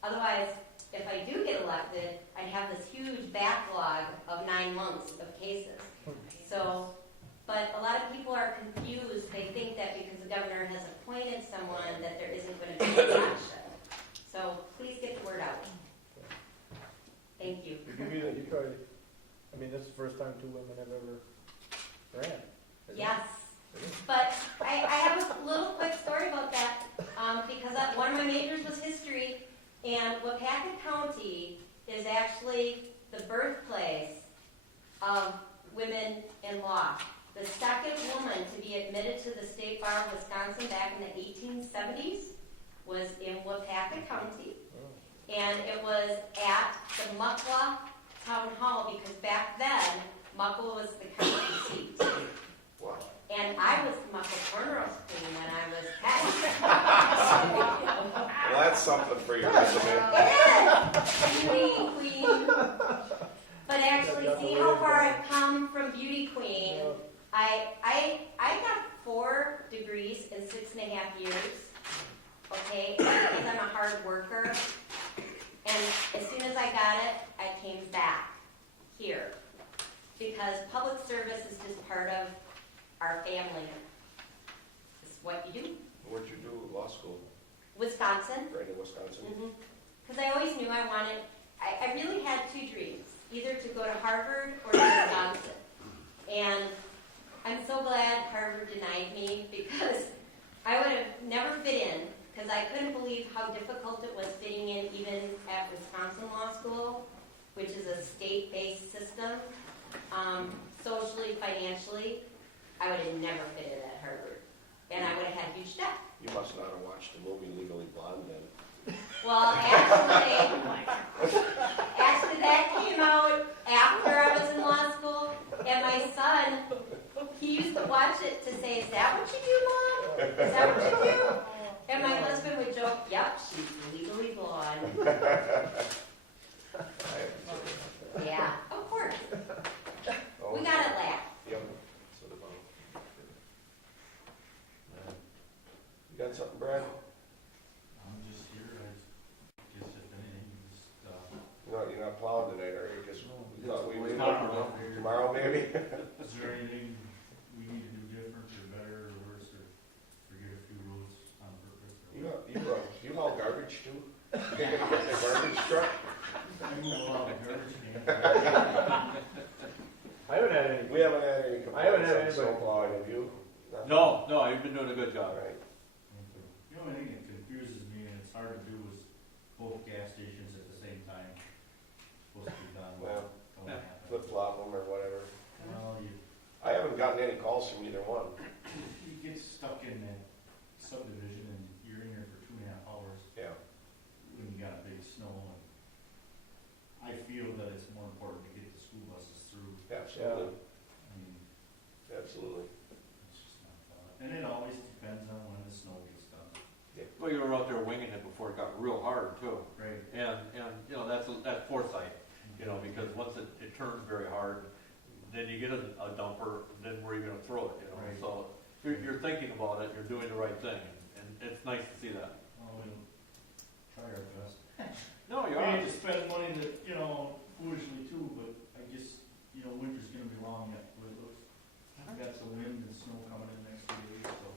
otherwise, if I do get elected, I'd have this huge backlog of 9 months of cases. So, but a lot of people are confused. They think that because the governor has appointed someone that there isn't going to be an election. So please get the word out. Thank you. You probably, I mean, this is the first time 2 women have ever ran. isn't it? Yes. But I have a little quick story about that, because one of my majors was history, and Wapaka County is actually the birthplace of women in law. The second woman to be admitted to the State Bar of Wisconsin back in the 1870s was in Wapaka County, and it was at the Muckwa Town Hall, because back then, Muckwa was the county seat. Wow. And I was the Muckwa Cornrows Queen when I was 10. Well, that's something for your resume. It is! Beauty Queen. But actually, see how far I've come from Beauty Queen. I got 4 degrees in 6.5 years. Okay? Because I'm a hard worker. And as soon as I got it, I came back here. Because public service is just part of our family. It's what you do. Where'd you do law school? Wisconsin. Right in Wisconsin? Because I always knew I wanted, I really had 2 dreams, either to go to Harvard or to Wisconsin. And I'm so glad Harvard denied me, because I would have never fit in, because I couldn't believe how difficult it was fitting in even at Wisconsin Law School, which is a state-based system. Socially, financially, I would have never fitted at Harvard. And I would have had huge debt. You must not have watched the movie Legally Blonde then. Well, actually that came out after I was in law school, and my son, he used to watch it to say, "Is that what you do, Mom? Is that what you do?" And my husband would joke, "Yep, she's legally blonde." Yeah, of course. Oh, We got it laugh. Yep. So the bone. You got something, Brad? I'm just here, I guess if anything, just, You're not plowing tonight, are you? Just, we thought we would. Tomorrow. Tomorrow, maybe? Is there anything we need to do different or better or worse, or forget a few rules on purpose? You haul garbage too? You gonna get the garbage truck? I move a lot of garbage cans. I haven't had any. We haven't had any I haven't complaints had on snow anybody. plowing, have you? No, No, you've been doing a good job. All right. The only thing that confuses me, and it's hard to do, is both gas stations at the same time. Supposed to be done. Well, Don't happen. Flip-flop them or whatever. Well, I haven't gotten any calls from either one. you get stuck in that subdivision and you're in there for 2.5 hours Yeah. when you got a big snow. And I feel that it's more important to get the school buses through. Absolutely. I mean, Absolutely. it's just not fun. And it always depends on when the snow gets done. Well, you were out there winging it before it got real hard too. Right. And, you know, that's foresight, you know, because once it turns very hard, then you get a dumper, then where are you gonna throw it, you know? Right. So you're thinking about it, you're doing the right thing, and it's nice to see that. Well, we'll try our best. No, We you're hate right. to spend money that, foolishly too, but I just, winter's gonna be long yet. It looks, we've got some wind and snow coming in next 2 weeks, so.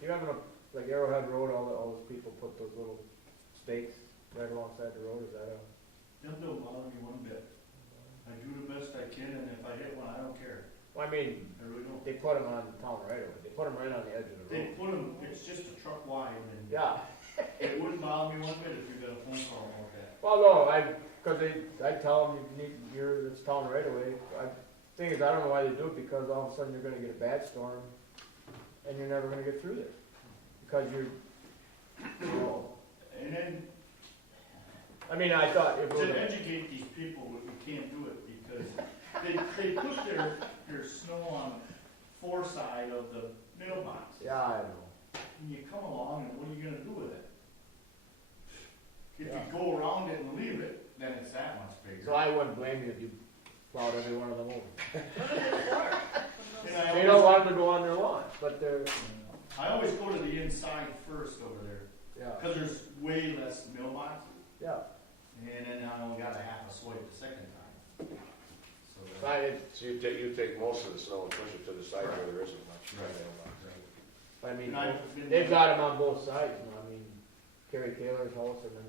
You're not gonna, like Arrowhead Road, all those people put those little stakes right alongside the road, is that a? Them don't bother me one bit. I do the best I can, and if I hit one, I don't care. Well, I mean, I really don't. they put them on the town right away, they put them right on the edge of the They road. put them, it's just a truck wide, and Yeah, it wouldn't bother me one bit if you got a phone call about that. well, no, cause I tell them it's town right away. Thing is, I don't know why they do it, because all of a sudden you're gonna get a bad storm, and you're never gonna get through there. Because you know, And then, I mean, I thought it was. to educate these people, we can't do it, because they put their snow on 4 side of the mailbox. Yeah, I know. And you come along, and what are you gonna do with it? If Yeah. you go around it and leave it, then it's that much bigger. So I wouldn't blame you if you plowed every one of them over. And I They don't always, want them to go on their lawn, but they're, I always go to the inside first over there, yeah, because there's way less mailboxes, yeah. and then I only got a half a swipe the second time. So, So you take most of the snow and push it to the side where there isn't much. I mean, And I've been- they've got them on both sides, you know, I mean, Kerry Taylor's house and then,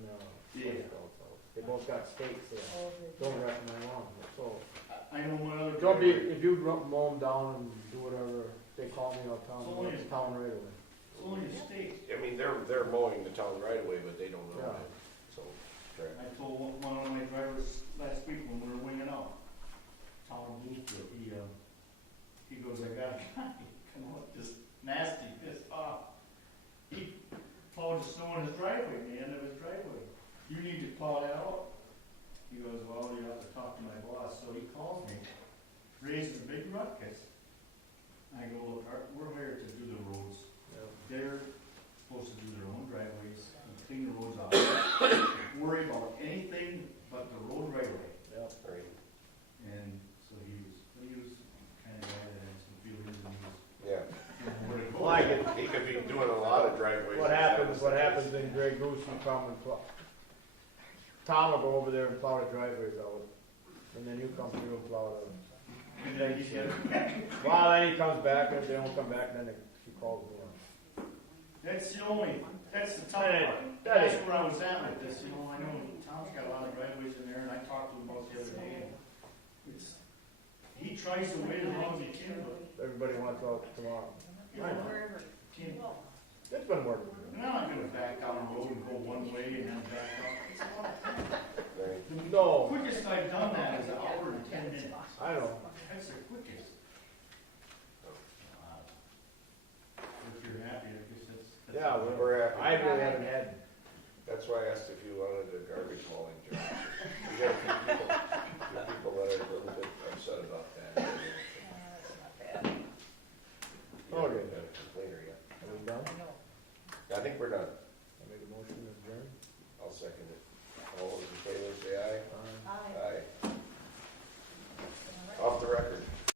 Yeah. Westfall's house. They both got stakes there, Oh, don't wreck my lawn, so. I know one other. Don't be, if you mow them down and do whatever, they call me, I'll tell So them, only- it's town right away. It's only a state. I mean, they're mowing the town right away, but they don't know Yeah. it, so, correct. I told one of my drivers last week when we were winging out, Tom Bluefield, he goes, I got a guy, come on, just nasty, pissed off. He plowed the snow in his driveway, the end of his driveway. You need to plow that out. He goes, well, you have to talk to my boss. So he calls me, raises a big ruckus. I go, look, we're hired to do the roads. They're supposed to do their own driveways, and clean the roads out. Worry about anything but the road right away. Yeah. Right. And so he was kind of guy that had some feelings and he was, Yeah. where to go. Well, I get, He could be doing a lot of driveways. what happens in Grey Goose, you come and plow. Tom will go over there and plow the driveways out, and then you come through and plow them. And then he said, Well, then he comes back, and if they don't come back, then he calls me on. that's the tough part. That That's is- where I was at with this, I know Tom's got a lot of driveways in there, and I talked to him about the other day, and he tries to wait as long as he can, but Everybody wants out tomorrow. I know. Wherever. can't. It's been working. And I'm not gonna back down the road and go one way and then back up. Right. The No, quickest I've done that is an hour and 10 minutes. I know. That's the quickest. If you're happy, I guess that's. Yeah, We're happy. I really haven't had, That's why I asked if you wanted a garbage hauling job. We got a few people that are a little bit upset about that. That's not bad. You haven't got a complainer yet. are we done? I think we're done. I make a motion to adjourn. I'll second it. All those in favor, say aye.